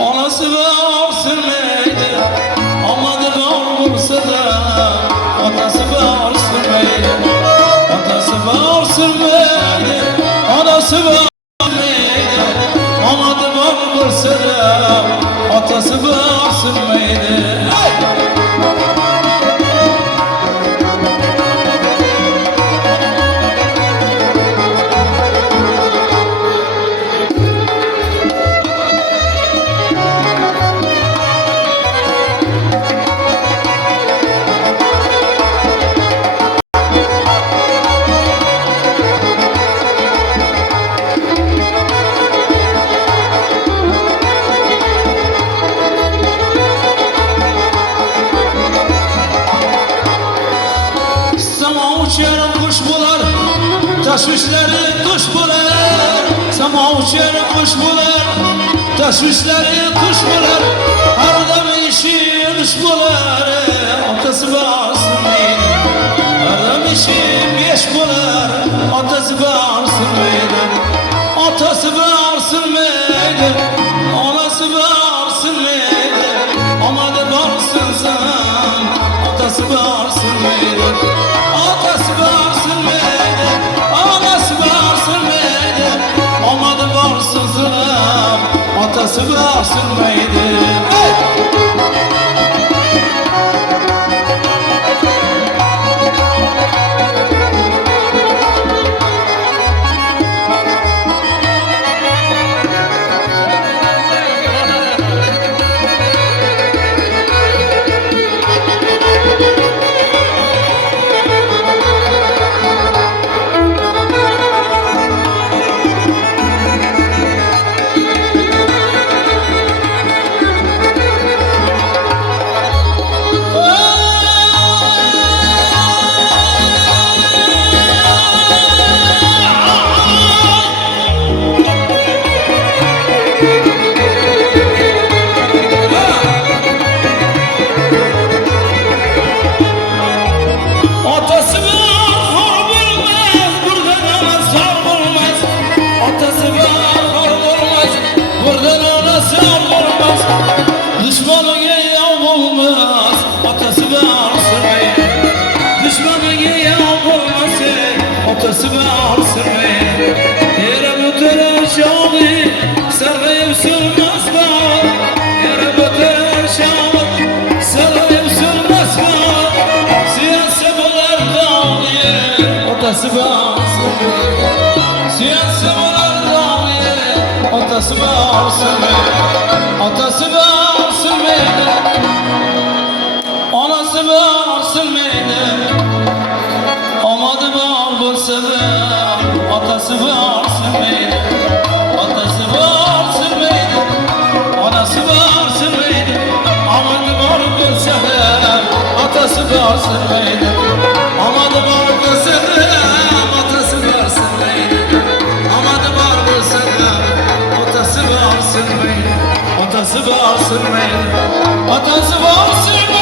Anası var sürmeydi, amadı var Bursa'da. Atası var sürmeydi, atası var sürmeydi, anası var sürmeydi, amadı var Bursa'da. Atası var sürmeydi. Uçarım kuş bular, taşvişleri kuş bular. Sama uçarım kuş bular, taşvişleri kuş bular. Ardam işim iş bular, atası varsın meydi. Ardam işim iş bular, atası varsın meydi. Atası varsın meydi, anası varsın meydi. Amadı varsın sen, atası varsın meydi. Atası varsın meydi, anası varsın meydi. Amadı varsın sana, atası varsın meydi. Hey! Atası varsın meydi, yere götürür şahı, sarayıp sürmez var. Yere götürür şahı, sarayıp sürmez var. Siyasi bular dağılıyor, atası varsın meydi. Siyasi bular dağılıyor, atası varsın meydi. Atası varsın meydi, anası varsın meydi. Amadı var Bursa'da, atası varsın meydi. Atası varsın meydi, anası varsın meydi. Amadı var Bursa'da, atası varsın meydi. Amadı var Bursa'da, atası varsın meydi. Amadı var Bursa'da, atası varsın meydi. Atası varsın meydi, atası varsın meydi.